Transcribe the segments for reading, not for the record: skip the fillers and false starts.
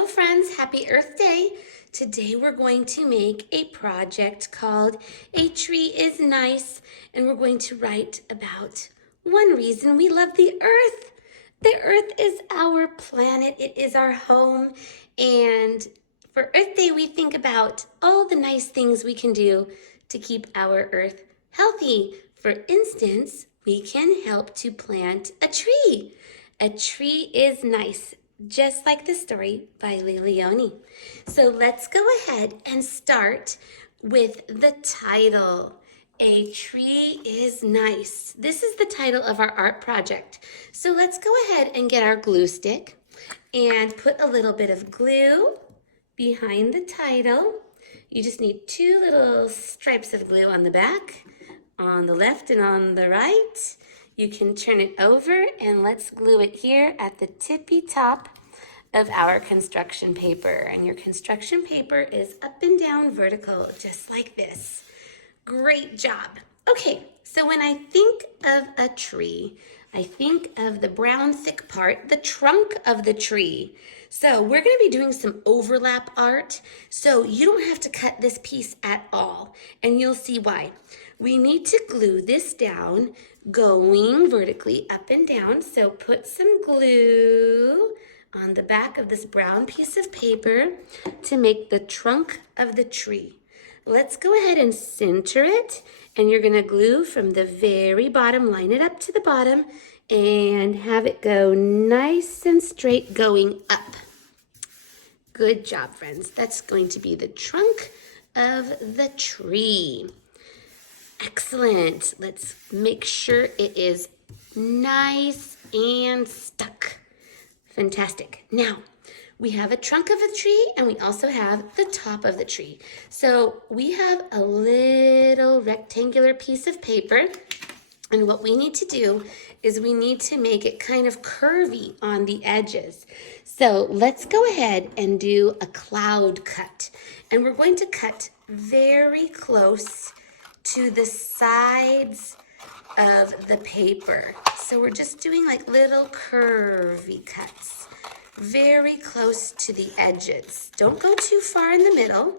Hello friends, happy Earth Day. Today we're going to make a project called A Tree is Nice, and we're going to write about one reason we love the Earth. The Earth is our planet, it is our home, and for Earth Day we think about all the nice things we can do to keep our Earth healthy. For instance, we can help to plant a tree. A tree is nice, just like the story by Leone. So let's go ahead and start with the title. A Tree is Nice. This is the title of our art project. So let's go ahead and get our glue stick and put a little bit of glue behind the title. You just need two little stripes of glue on the back, on the left and on the right. You can turn it over and let's glue it here at the tippy top of our construction paper. And your construction paper is up and down vertical, just like this. Great job. Okay, so when I think of a tree, I think of the brown thick part, the trunk of the tree. So we're going to be doing some overlap art, so you don't have to cut this piece at all, and you'll see why. We need to glue this down, going vertically up and down, so put some glue on the back of this brown piece of paper to make the trunk of the tree. Let's go ahead and center it, and you're going to glue from the very bottom, line it up to the bottom, and have it go nice and straight going up. Good job, friends. That's going to be the trunk of the tree. Excellent. Let's make sure it is nice and stuck. Fantastic. Now, we have a trunk of a tree and we also have the top of the tree. So we have a little rectangular piece of paper, and what we need to do is we need to make it kind of curvy on the edges. So let's go ahead and do a cloud cut. And we're going to cut very close to the sides of the paper. So we're just doing like little curvy cuts, very close to the edges. Don't go too far in the middle.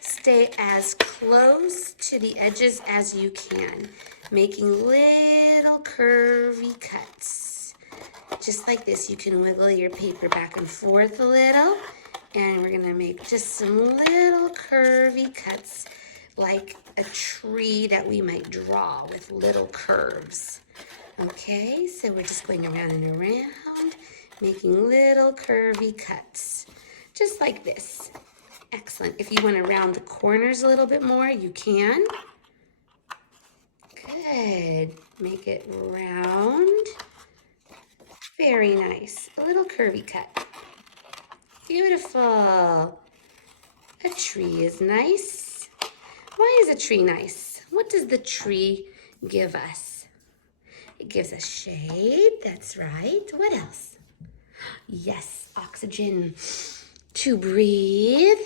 Stay as close to the edges as you can, making little curvy cuts. Just like this, you can wiggle your paper back and forth a little, and we're gonna make just some little curvy cuts like a tree that we might draw with little curves. Okay, so we're just going around and around, making little curvy cuts, just like this. Excellent. If you want to round the corners a little bit more, you can. Good. Make it round. Very nice. A little curvy cut. Beautiful. A tree is nice. Why is a tree nice? What does the tree give us? It gives us shade. That's right. What else? Yes, oxygen to breathe.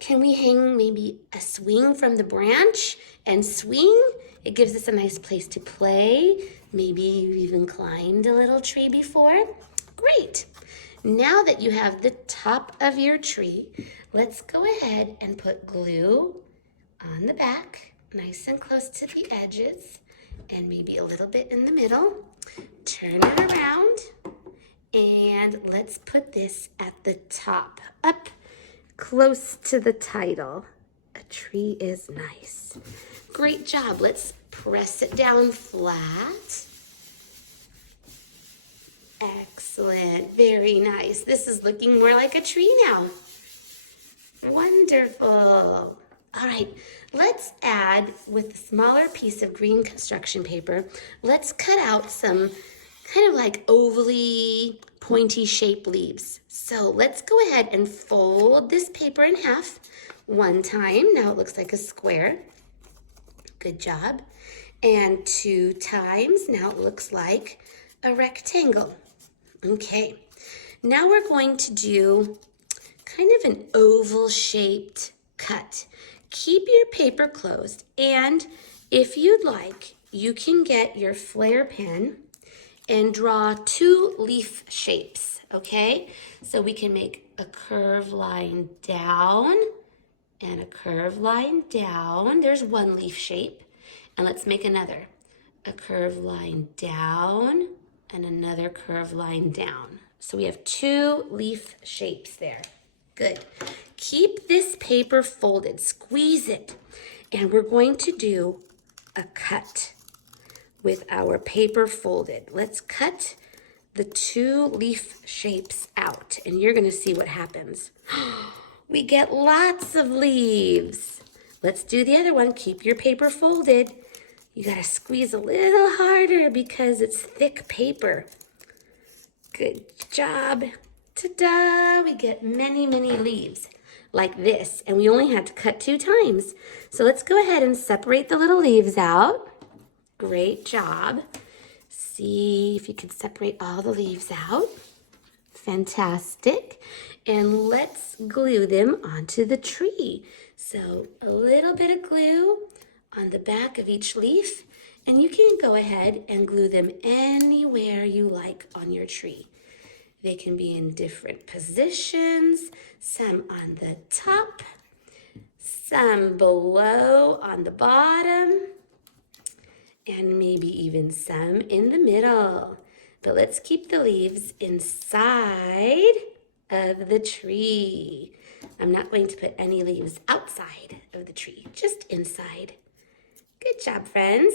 Can we hang maybe a swing from the branch and swing? It gives us a nice place to play. Maybe you've even climbed a little tree before. Great. Now that you have the top of your tree, let's go ahead and put glue on the back, nice and close to the edges, and maybe a little bit in the middle. Turn it around, and let's put this at the top, up close to the title. A tree is nice. Great job. Let's press it down flat. Excellent. Very nice. This is looking more like a tree now. Wonderful. All right, let's add, with a smaller piece of green construction paper, let's cut out some kind of like ovally, pointy shaped leaves. So let's go ahead and fold this paper in half one time. Now it looks like a square. Good job. And 2 times. Now it looks like a rectangle. Okay. Now we're going to do kind of an oval shaped cut. Keep your paper closed, and if you'd like, you can get your Flair pen and draw 2 leaf shapes, okay? So we can make a curved line down and a curved line down. There's one leaf shape. And let's make another. A curved line down and another curved line down. So we have 2 leaf shapes there. Good. Keep this paper folded, squeeze it, and we're going to do a cut with our paper folded. Let's cut the 2 leaf shapes out, and you're gonna see what happens. We get lots of leaves. Let's do the other one. Keep your paper folded. You gotta squeeze a little harder because it's thick paper. Good job. Ta-da! We get many, many leaves like this, and we only had to cut 2 times. So let's go ahead and separate the little leaves out. Great job. See if you can separate all the leaves out. Fantastic. And let's glue them onto the tree. So a little bit of glue on the back of each leaf, and you can go ahead and glue them anywhere you like on your tree. They can be in different positions, some on the top, some below on the bottom, and maybe even some in the middle. But let's keep the leaves inside of the tree. I'm not going to put any leaves outside of the tree, just inside. Good job, friends.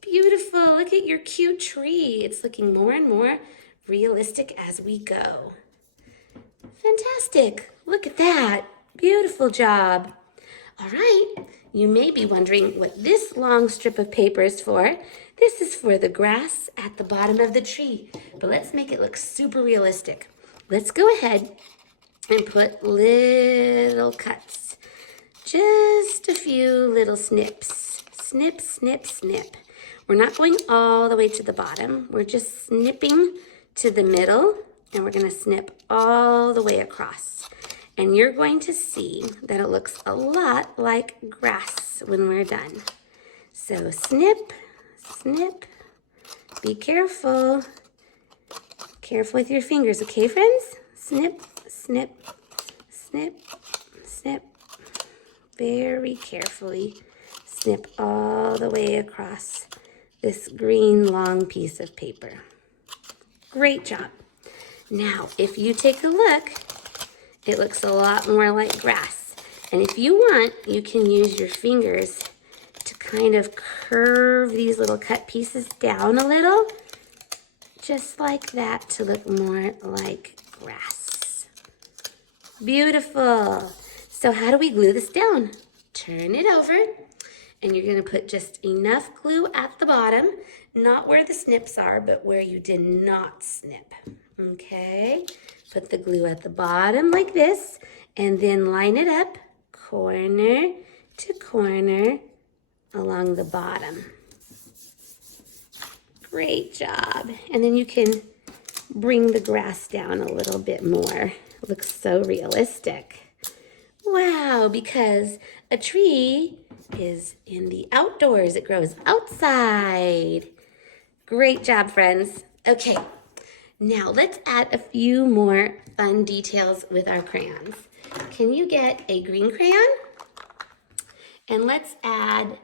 Beautiful. Look at your cute tree. It's looking more and more realistic as we go. Fantastic. Look at that. Beautiful job. All right. You may be wondering what this long strip of paper is for. This is for the grass at the bottom of the tree. But let's make it look super realistic. Let's go ahead and put little cuts. Just a few little snips. Snip, snip, snip. We're not going all the way to the bottom. We're just snipping to the middle, and we're going to snip all the way across. And you're going to see that it looks a lot like grass when we're done. So snip, snip. Be careful. Careful with your fingers, okay, friends? Snip, snip, snip, snip. Very carefully snip all the way across this green long piece of paper. Great job. Now, if you take a look, it looks a lot more like grass. And if you want, you can use your fingers to kind of curve these little cut pieces down a little, just like that, to look more like grass. Beautiful. So how do we glue this down? Turn it over, and you're gonna put just enough glue at the bottom, not where the snips are, but where you did not snip. Okay, put the glue at the bottom like this, and then line it up corner to corner along the bottom. Great job. And then you can bring the grass down a little bit more. It looks so realistic. Wow, because a tree is in the outdoors. It grows outside. Great job, friends. Okay, now let's add a few more fun details with our crayons. Can you get a green crayon? And let's add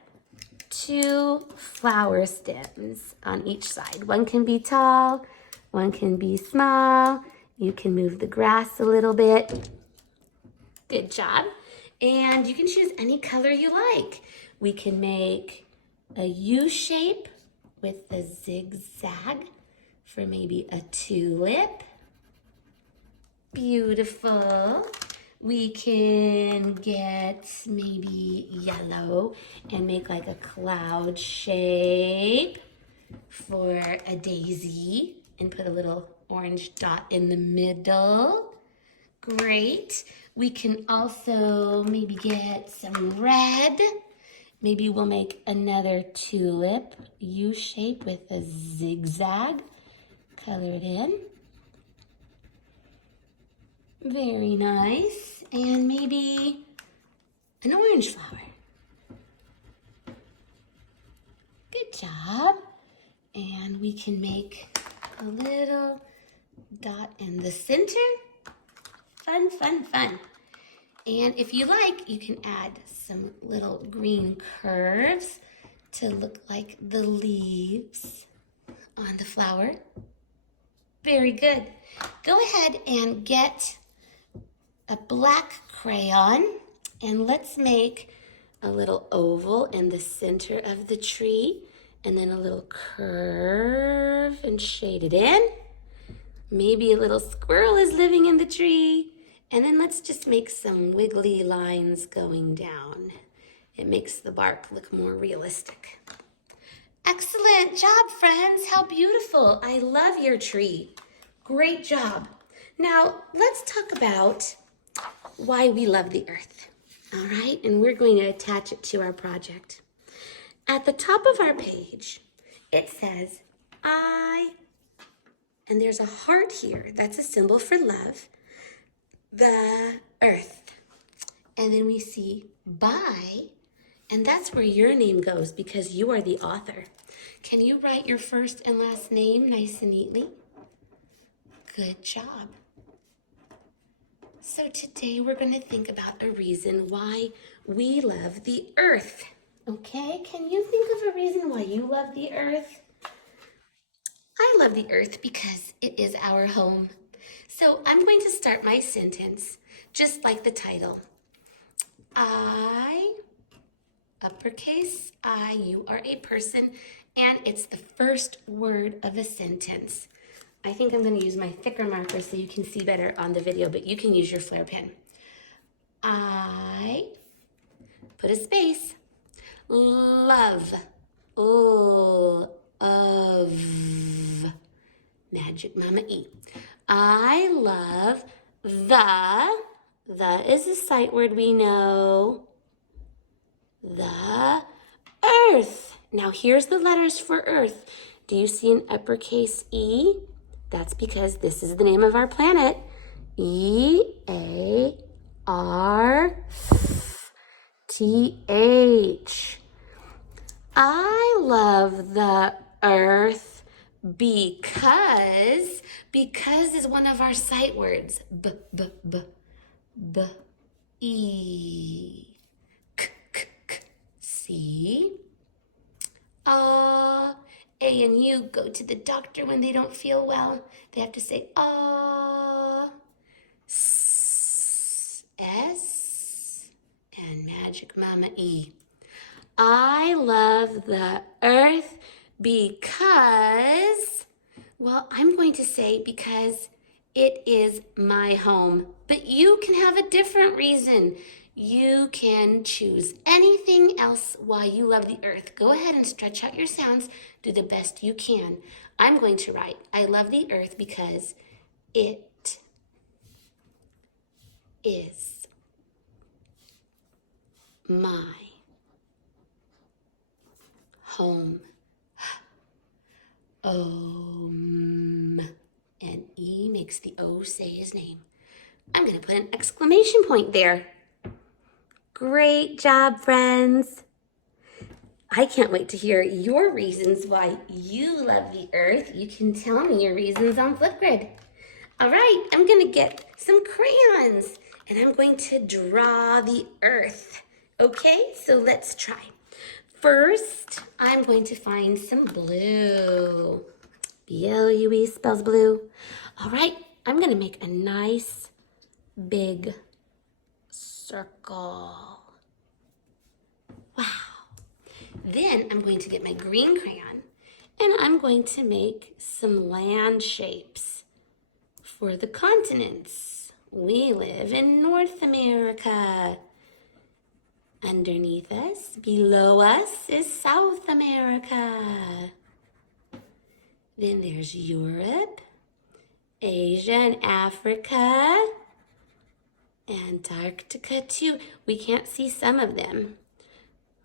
2 flower stems on each side. One can be tall, one can be small. You can move the grass a little bit. Good job. And you can choose any color you like. We can make a U shape with a zigzag for maybe a tulip. Beautiful. We can get maybe yellow and make like a cloud shape for a daisy and put a little orange dot in the middle. Great. We can also maybe get some red. Maybe we'll make another tulip U shape with a zigzag. Color it in. Very nice. And maybe an orange flower. Good job. And we can make a little dot in the center Fun, fun, fun. And if you like, you can add some little green curves to look like the leaves on the flower. Very good. Go ahead and get a black crayon and let's make a little oval in the center of the tree and then a little curve and shade it in. Maybe a little squirrel is living in the tree. And then let's just make some wiggly lines going down. It makes the bark look more realistic. Excellent job, friends. How beautiful. I love your tree. Great job. Now, let's talk about why we love the earth. All right, and we're going to attach it to our project. At the top of our page, it says, and there's a heart here. That's a symbol for love. The earth. And then we see by, and that's where your name goes because you are the author. Can you write your first and last name nice and neatly? Good job. So today we're going to think about a reason why we love the earth. Okay, can you think of a reason why you love the earth? I love the earth because it is our home. So I'm going to start my sentence just like the title. I, uppercase I, you are a person, and it's the first word of a sentence. I think I'm going to use my thicker marker so you can see better on the video, but you can use your Flair pen. I, put a space, love, of, Magic Mama E. I love the is a sight word we know, the earth. Now here's the letters for earth. Do you see an uppercase E? That's because this is the name of our planet. E-A-R-T-H. I love the earth because is one of our sight words. B-E. K. See? A and U go to the doctor when they don't feel well. They have to say S and Magic Mama E. I love the earth because, well, I'm going to say because it is my home. But you can have a different reason. You can choose anything else why you love the earth. Go ahead and stretch out your sounds. Do the best you can. I'm going to write, I love the earth because it is my home. And E makes the O say his name. I'm going to put an exclamation point there. Great job, friends. I can't wait to hear your reasons why you love the earth. You can tell me your reasons on Flipgrid. All right, I'm going to get some crayons and I'm going to draw the earth. Okay, so let's try. First, I'm going to find some blue. B-L-U-E spells blue. All right, I'm going to make a nice big circle. Wow. Then I'm going to get my green crayon and I'm going to make some land shapes for the continents. We live in North America. Underneath us, below us, is South America. Then there's Europe, Asia and Africa, Antarctica too. We can't see some of them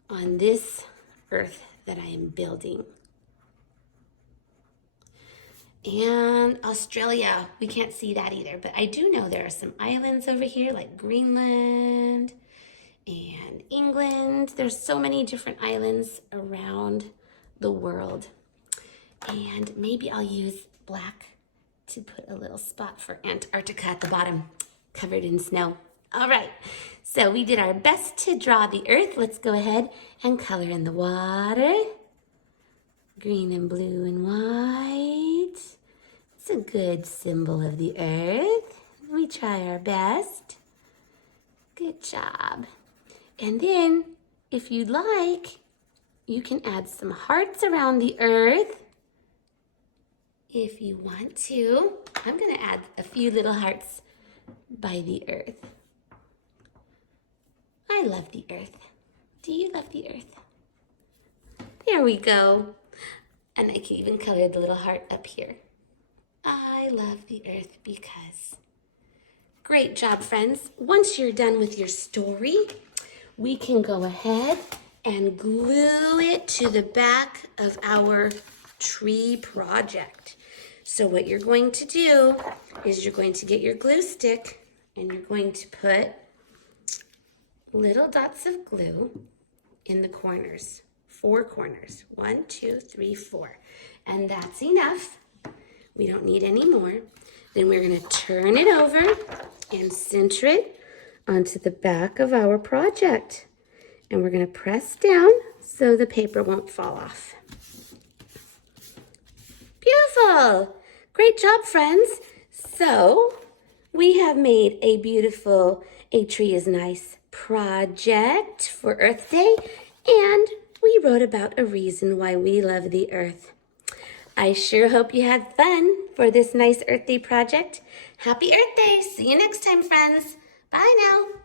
on this earth that I am building. And Australia, we can't see that either, but I do know there are some islands over here like Greenland and England. There's so many different islands around the world. And maybe I'll use black to put a little spot for Antarctica at the bottom. covered in snow. All right, so we did our best to draw the earth. Let's go ahead and color in the water. Green and blue and white. It's a good symbol of the earth. We try our best. Good job. And then, if you'd like, you can add some hearts around the earth. If you want to. I'm going to add a few little hearts by the earth. I love the earth. Do you love the earth? There we go. And I can even color the little heart up here. I love the earth because. Great job, friends. Once you're done with your story, we can go ahead and glue it to the back of our tree project. So what you're going to do is you're going to get your glue stick and you're going to put little dots of glue in the corners. 4 corners. 1, 2, 3, 4. And that's enough. We don't need any more. Then we're going to turn it over and center it onto the back of our project. And we're going to press down so the paper won't fall off. Beautiful! Great job, friends. So, we have made a beautiful A Tree is Nice project for Earth Day, and we wrote about a reason why we love the earth. I sure hope you had fun for this nice Earth Day project. Happy Earth Day! See you next time, friends. Bye now.